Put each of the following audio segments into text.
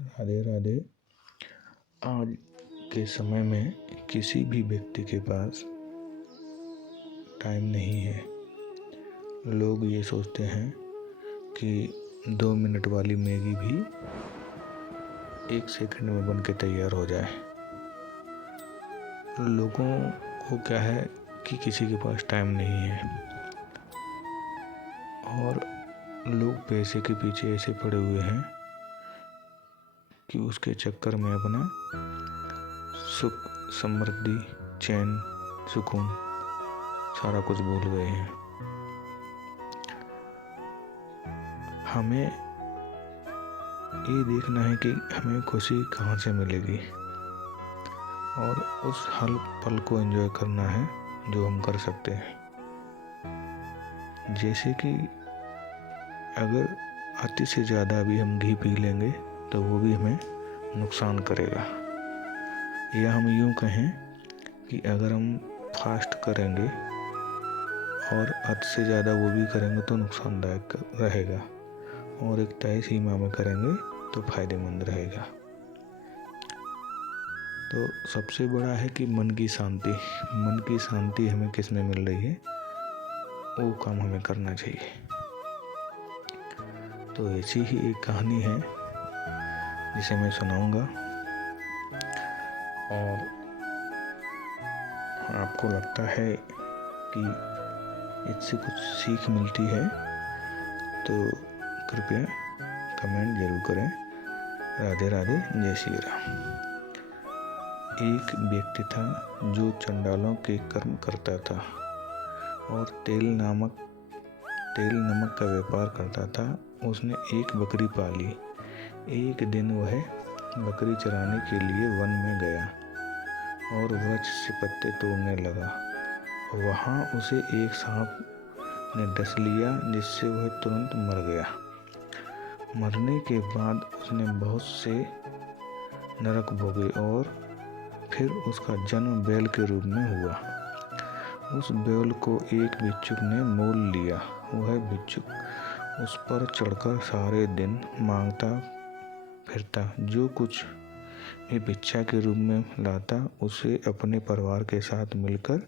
राधे राधे। आज के समय में किसी भी व्यक्ति के पास टाइम नहीं है। लोग ये सोचते हैं कि 2 मिनट वाली मैगी भी 1 सेकंड में बन के तैयार हो जाए। लोगों को क्या है कि किसी के पास टाइम नहीं है और लोग पैसे के पीछे ऐसे पड़े हुए हैं कि उसके चक्कर में अपना सुख, समृद्धि, चैन, सुकून सारा कुछ भूल गए हैं। हमें ये देखना है कि हमें खुशी कहाँ से मिलेगी और उस हर पल को एंजॉय करना है जो हम कर सकते हैं। जैसे कि अगर अति से ज़्यादा भी हम घी पी लेंगे तो वो भी हमें नुकसान करेगा, या हम यूँ कहें कि अगर हम फास्ट करेंगे और हद से ज़्यादा वो भी करेंगे तो नुकसानदायक रहेगा, और एक तय सीमा में करेंगे तो फायदेमंद रहेगा। तो सबसे बड़ा है कि मन की शांति हमें किस में मिल रही है, वो काम हमें करना चाहिए। तो ऐसी ही एक कहानी है जिसे मैं सुनाऊंगा, और आपको लगता है कि इससे कुछ सीख मिलती है तो कृपया कमेंट जरूर करें। राधे राधे, जय श्री राम। एक व्यक्ति था जो चंडालों के कर्म करता था और तेल नमक का व्यापार करता था। उसने एक बकरी पाली। एक दिन वह बकरी चराने के लिए वन में गया और वृक्ष से पत्ते तोड़ने लगा। वहाँ उसे एक सांप ने डस लिया, जिससे वह तुरंत मर गया। मरने के बाद उसने बहुत से नरक भोगे और फिर उसका जन्म बैल के रूप में हुआ। उस बैल को एक भिक्षुक ने मोल लिया। वह भिक्षुक उस पर चढ़कर सारे दिन मांगता फिरता। जो कुछ भी भिक्षा के रूप में लाता उसे अपने परिवार के साथ मिलकर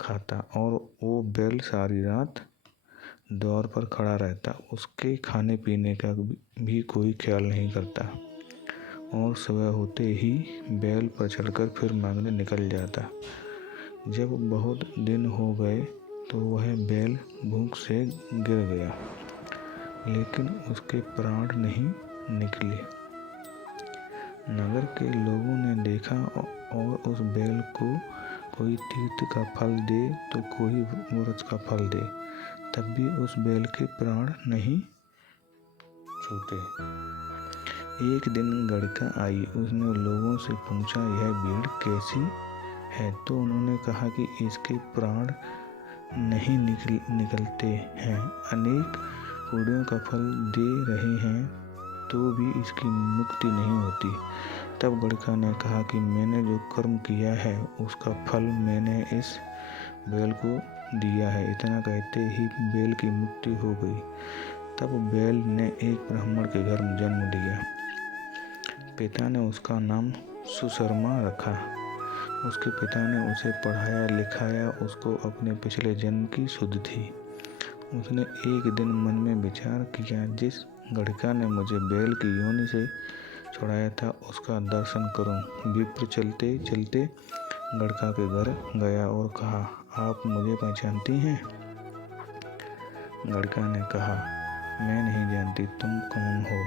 खाता, और वो बैल सारी रात द्वार पर खड़ा रहता। उसके खाने पीने का भी कोई ख्याल नहीं करता, और सुबह होते ही बैल पर चढ़कर फिर मांगने निकल जाता। जब बहुत दिन हो गए तो वह बैल भूख से गिर गया, लेकिन उसके प्राण नहीं निकले। नगर के लोगों ने देखा और उस बैल को कोई तीर्थ का फल दे तो कोई व्रत का फल दे, तब भी उस बैल के प्राण नहीं छूटे। एक दिन गड़का आई। उसने लोगों से पूछा, यह भेड़ कैसी है? तो उन्होंने कहा कि इसके प्राण नहीं निकलते हैं। अनेक पुण्यों का फल दे रहे हैं तो भी इसकी मुक्ति नहीं होती। तब गड़का ने कहा कि मैंने जो कर्म किया है उसका फल मैंने इस बैल को दिया है। इतना कहते ही बैल की मुक्ति हो गई। तब बैल ने एक ब्राह्मण के घर में जन्म लिया। पिता ने उसका नाम सुशर्मा रखा। उसके पिता ने उसे पढ़ाया लिखाया। उसको अपने पिछले जन्म की सुध थी। उसने एक दिन मन में विचार किया, जिस गड़का ने मुझे बैल की योनि से छुड़ाया था उसका दर्शन करूं। विप्र चलते चलते गड़का के घर गया और कहा, आप मुझे पहचानती हैं? गड़का ने कहा, मैं नहीं जानती, तुम कौन हो?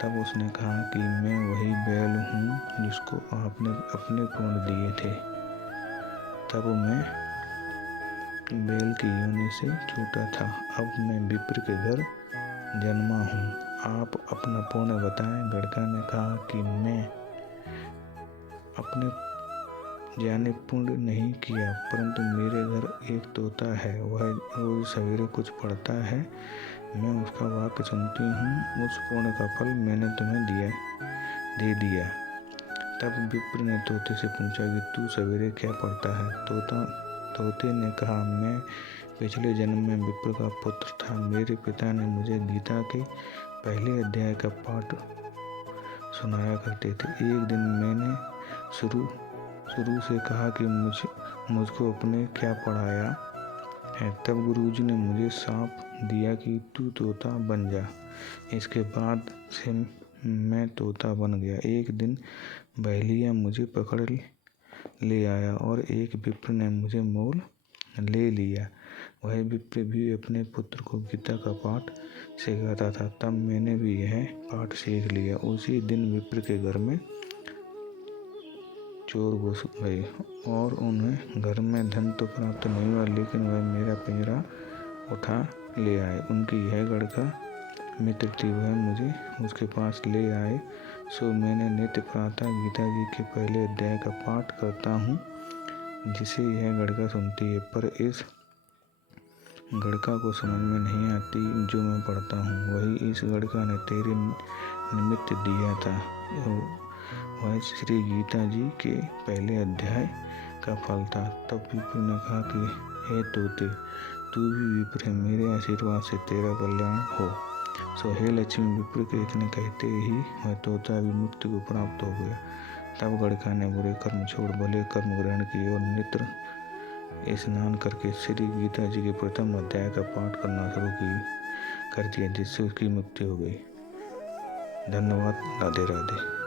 तब उसने कहा कि मैं वही बैल हूँ जिसको आपने अपने पुण्य दिए थे। तब मैं बैल की योनि से छूटा था। अब मैं विप्र के घर जन्मा हूँ। आप अपना पुण्य बताएं। गड़का ने कहा कि मैं अपने जाने पुण्य नहीं किया, परंतु मेरे घर एक तोता है। वह रोज सवेरे कुछ पढ़ता है। मैं उसका वाक्य सुनती हूँ। उस पुण्य का फल मैंने तुम्हें दे दिया। तब विप्र ने तोते से पूछा कि तू सवेरे क्या पढ़ता है? तोते ने कहा, मैं पिछले जन्म में विप्र का पुत्र था। मेरे पिता ने मुझे गीता के पहले अध्याय का पाठ सुनाया करते थे। एक दिन मैंने शुरू से कहा कि मुझको अपने क्या पढ़ाया है। तब गुरुजी ने मुझे साप दिया कि तू तोता बन जा। इसके बाद से मैं तोता बन गया। एक दिन बहेलिया मुझे पकड़ ले आया और एक विप्र ने मुझे मोल ले लिया। वह विप्र भी अपने पुत्र को गीता का पाठ सिखाता था। तब मैंने भी यह पाठ सीख लिया। उसी दिन विप्र के घर में चोर घुस गए और उन्हें घर में धन तो प्राप्त नहीं हुआ, लेकिन वह मेरा पिंजरा उठा ले आए। उनकी यह गड़का मित्र थी, वह मुझे उसके पास ले आए। सो मैंने नित्य प्रातः गीता जी के पहले अध्याय का पाठ करता हूँ, जिसे यह गड़का सुनती है, पर इस गड़का को समझ में नहीं आती जो मैं पढ़ता हूँ। वही इस गड़का ने तेरे निमित्त दिया था। वह श्री गीता जी के पहले अध्याय का फल था। तब विप्र ने कहा कि हे तोते, तू भी विप्र है, मेरे आशीर्वाद से तेरा कल्याण हो। सो हे लक्ष्मी, विप्र के इतने कहते ही वह तोता भी मुक्ति को प्राप्त हो गया। तब गड़का ने बुरे कर्म छोड़ भले कर्म ग्रहण किए और नित्य स्नान करके श्री गीता जी के प्रथम अध्याय का पाठ करना शुरू कर दिया, जिससे उसकी मुक्ति हो गई। धन्यवाद। राधे राधे।